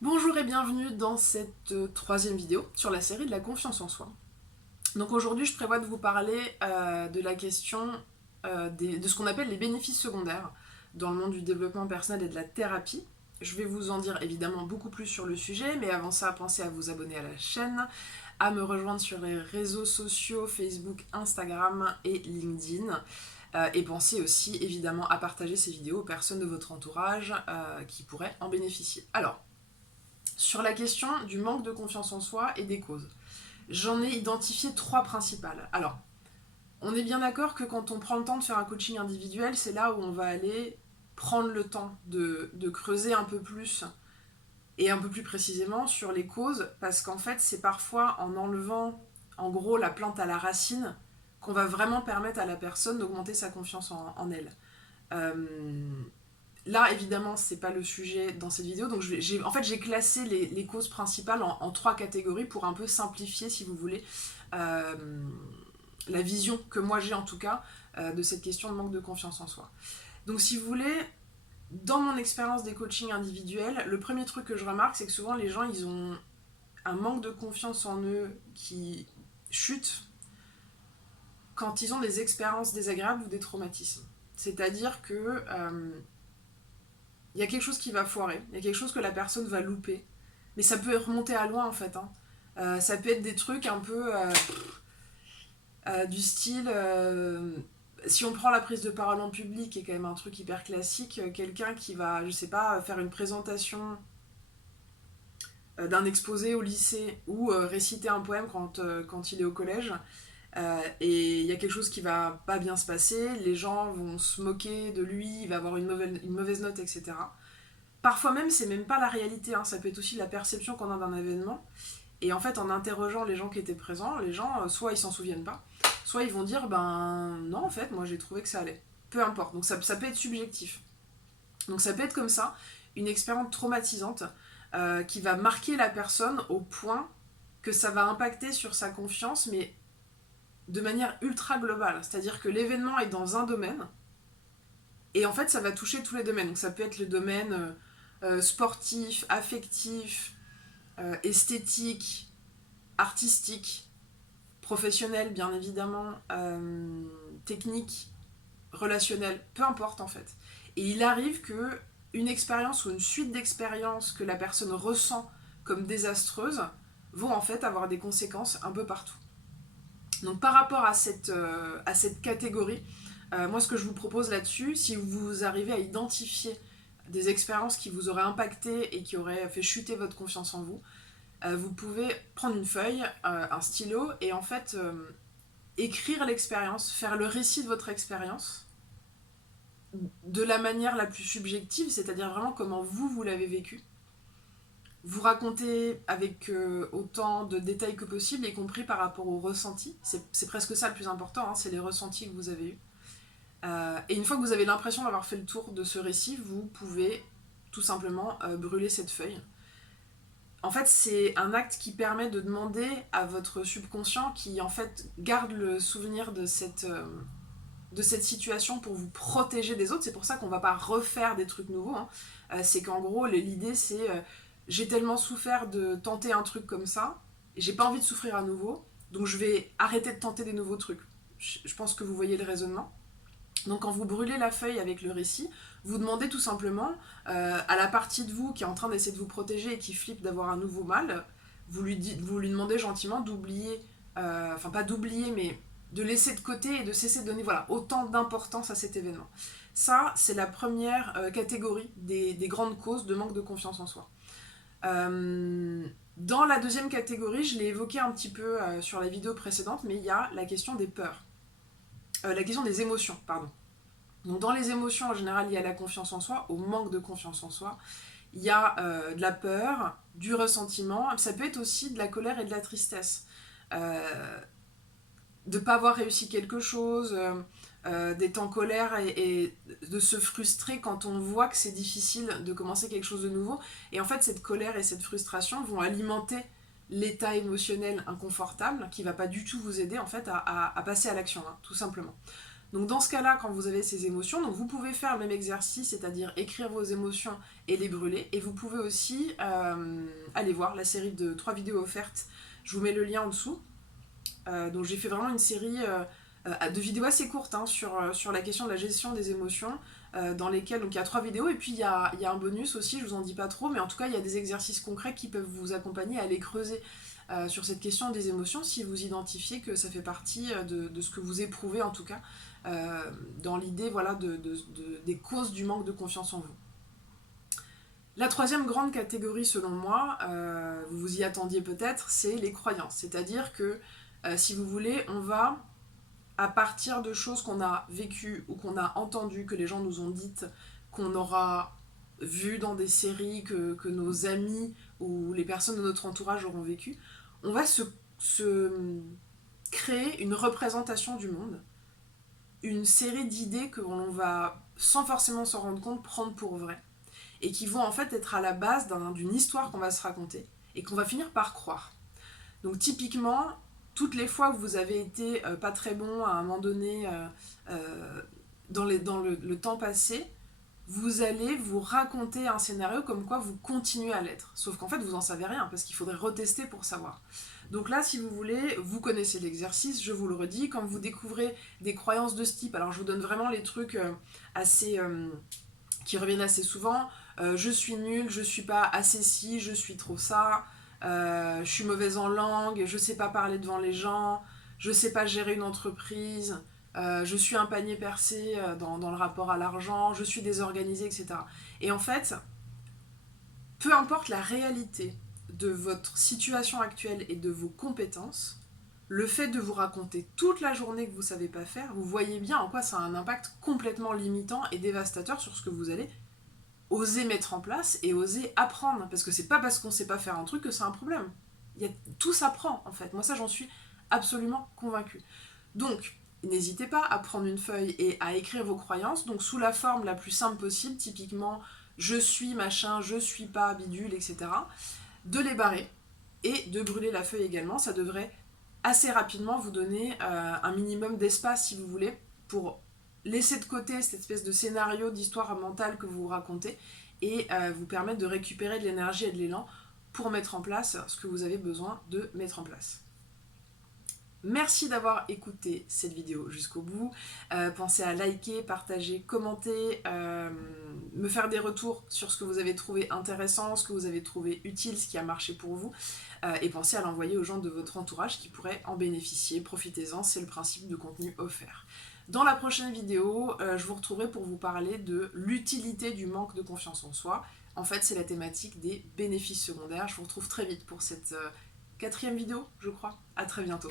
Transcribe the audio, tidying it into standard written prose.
Bonjour et bienvenue dans cette troisième vidéo sur la série de la confiance en soi. Donc aujourd'hui je prévois de vous parler de la question de ce qu'on appelle les bénéfices secondaires dans le monde du développement personnel et de la thérapie. Je vais vous en dire évidemment beaucoup plus sur le sujet, mais avant ça, pensez à vous abonner à la chaîne, à me rejoindre sur les réseaux sociaux Facebook, Instagram et LinkedIn. Et pensez aussi évidemment à partager ces vidéos aux personnes de votre entourage qui pourraient en bénéficier. Alors, sur la question du manque de confiance en soi et des causes, j'en ai identifié trois principales. Alors, on est bien d'accord que quand on prend le temps de faire un coaching individuel, c'est là où on va aller prendre le temps de creuser un peu plus et un peu plus précisément sur les causes, parce qu'en fait, c'est parfois en enlevant, en gros, la plante à la racine, qu'on va vraiment permettre à la personne d'augmenter sa confiance en elle. Euh, Là, évidemment, c'est pas le sujet dans cette vidéo, donc j'ai classé les causes principales en trois catégories pour un peu simplifier, si vous voulez, euh, la vision que moi j'ai en tout cas de cette question de manque de confiance en soi. Donc, si vous voulez, dans mon expérience des coachings individuels, le premier truc que je remarque, c'est que souvent les gens, ils ont un manque de confiance en eux qui chute quand ils ont des expériences désagréables ou des traumatismes. C'est-à-dire que il y a quelque chose qui va foirer, il y a quelque chose que la personne va louper. Mais ça peut remonter à loin en fait. Hein. Ça peut être des trucs un peu du style. Si on prend la prise de parole en public, qui est quand même un truc hyper classique, quelqu'un qui va, je sais pas, faire une présentation d'un exposé au lycée ou réciter un poème quand il est au collège, et il y a quelque chose qui va pas bien se passer, les gens vont se moquer de lui, il va avoir une mauvaise note, etc. Parfois même, c'est même pas la réalité, hein. Ça peut être aussi la perception qu'on a d'un événement. Et en fait, en interrogeant les gens qui étaient présents, les gens, soit ils s'en souviennent pas, soit ils vont dire, ben non, en fait, moi j'ai trouvé que ça allait. Peu importe. Donc ça peut être subjectif. Donc ça peut être comme ça, une expérience traumatisante qui va marquer la personne au point que ça va impacter sur sa confiance, mais de manière ultra globale. C'est-à-dire que l'événement est dans un domaine, et en fait, ça va toucher tous les domaines. Donc ça peut être le domaine sportif, affectif, esthétique, artistique, professionnel bien évidemment, technique, relationnel, peu importe en fait. Et il arrive que une expérience ou une suite d'expériences que la personne ressent comme désastreuses vont en fait avoir des conséquences un peu partout. Donc par rapport à cette catégorie, moi ce que je vous propose là-dessus, si vous arrivez à identifier des expériences qui vous auraient impacté et qui auraient fait chuter votre confiance en vous, vous pouvez prendre une feuille, un stylo et en fait écrire l'expérience, faire le récit de votre expérience de la manière la plus subjective, c'est-à-dire vraiment comment vous l'avez vécu. Vous racontez avec autant de détails que possible, y compris par rapport aux ressentis. C'est presque ça le plus important, hein, c'est les ressentis que vous avez eus. Et une fois que vous avez l'impression d'avoir fait le tour de ce récit, vous pouvez tout simplement brûler cette feuille. En fait, c'est un acte qui permet de demander à votre subconscient, qui en fait garde le souvenir de cette situation pour vous protéger des autres. C'est pour ça qu'on ne va pas refaire des trucs nouveaux. Hein. C'est qu'en gros, l'idée c'est j'ai tellement souffert de tenter un truc comme ça, et j'ai pas envie de souffrir à nouveau, donc je vais arrêter de tenter des nouveaux trucs. Je pense que vous voyez le raisonnement. Donc quand vous brûlez la feuille avec le récit, vous demandez tout simplement à la partie de vous qui est en train d'essayer de vous protéger et qui flippe d'avoir un nouveau mal, vous lui demandez gentiment d'oublier, enfin pas d'oublier, mais de laisser de côté et de cesser de donner voilà, autant d'importance à cet événement. Ça, c'est la première catégorie des grandes causes de manque de confiance en soi. Dans la deuxième catégorie, je l'ai évoqué un petit peu sur la vidéo précédente, mais il y a la question des peurs. La question des émotions, pardon. Donc dans les émotions, en général, il y a la confiance en soi, au manque de confiance en soi. Il y a de la peur, du ressentiment, ça peut être aussi de la colère et de la tristesse. De ne pas avoir réussi quelque chose, d'être en colère et de se frustrer quand on voit que c'est difficile de commencer quelque chose de nouveau. Et en fait, cette colère et cette frustration vont alimenter l'état émotionnel inconfortable qui ne va pas du tout vous aider en fait à passer à l'action, hein, tout simplement. Donc dans ce cas-là, quand vous avez ces émotions, donc vous pouvez faire le même exercice, c'est-à-dire écrire vos émotions et les brûler. Et vous pouvez aussi aller voir la série de 3 vidéos offertes. Je vous mets le lien en dessous. Donc j'ai fait vraiment une série de vidéos assez courtes hein, sur la question de la gestion des émotions, dans lesquelles donc, il y a 3 vidéos, et puis il y a un bonus aussi, je vous en dis pas trop, mais en tout cas il y a des exercices concrets qui peuvent vous accompagner à aller creuser sur cette question des émotions, si vous identifiez que ça fait partie de ce que vous éprouvez en tout cas, dans l'idée voilà, des causes du manque de confiance en vous. La troisième grande catégorie selon moi, vous vous y attendiez peut-être, c'est les croyances. C'est-à-dire que si vous voulez, on va, à partir de choses qu'on a vécues ou qu'on a entendues, que les gens nous ont dites, qu'on aura vues dans des séries, que nos amis ou les personnes de notre entourage auront vécues, on va se créer une représentation du monde, une série d'idées que l'on va, sans forcément s'en rendre compte, prendre pour vraies, et qui vont en fait être à la base d'une histoire qu'on va se raconter, et qu'on va finir par croire. Donc typiquement, toutes les fois où vous avez été pas très bon à un moment donné dans le temps passé, vous allez vous raconter un scénario comme quoi vous continuez à l'être. Sauf qu'en fait, vous n'en savez rien, parce qu'il faudrait retester pour savoir. Donc là, si vous voulez, vous connaissez l'exercice, je vous le redis, quand vous découvrez des croyances de ce type, alors je vous donne vraiment les trucs assez... qui reviennent assez souvent, je suis nulle, je suis pas assez ci, je suis trop ça, je suis mauvaise en langue, je sais pas parler devant les gens, je sais pas gérer une entreprise, je suis un panier percé dans le rapport à l'argent, je suis désorganisée, etc. Et en fait, peu importe la réalité de votre situation actuelle et de vos compétences, le fait de vous raconter toute la journée que vous savez pas faire, vous voyez bien en quoi ça a un impact complètement limitant et dévastateur sur ce que vous allez oser mettre en place et oser apprendre. Parce que c'est pas parce qu'on sait pas faire un truc que c'est un problème. Tout s'apprend en fait. Moi ça j'en suis absolument convaincue. Donc n'hésitez pas à prendre une feuille et à écrire vos croyances, donc sous la forme la plus simple possible, typiquement je suis machin, je suis pas bidule, etc. De les barrer et de brûler la feuille également. Ça devrait assez rapidement vous donner un minimum d'espace si vous voulez pour laisser de côté cette espèce de scénario d'histoire mentale que vous vous racontez et vous permettre de récupérer de l'énergie et de l'élan pour mettre en place ce que vous avez besoin de mettre en place. Merci d'avoir écouté cette vidéo jusqu'au bout. Pensez à liker, partager, commenter, me faire des retours sur ce que vous avez trouvé intéressant, ce que vous avez trouvé utile, ce qui a marché pour vous. Et pensez à l'envoyer aux gens de votre entourage qui pourraient en bénéficier. Profitez-en, c'est le principe de contenu offert. Dans la prochaine vidéo, je vous retrouverai pour vous parler de l'utilité du manque de confiance en soi. En fait, c'est la thématique des bénéfices secondaires. Je vous retrouve très vite pour cette 4e vidéo, je crois. À très bientôt.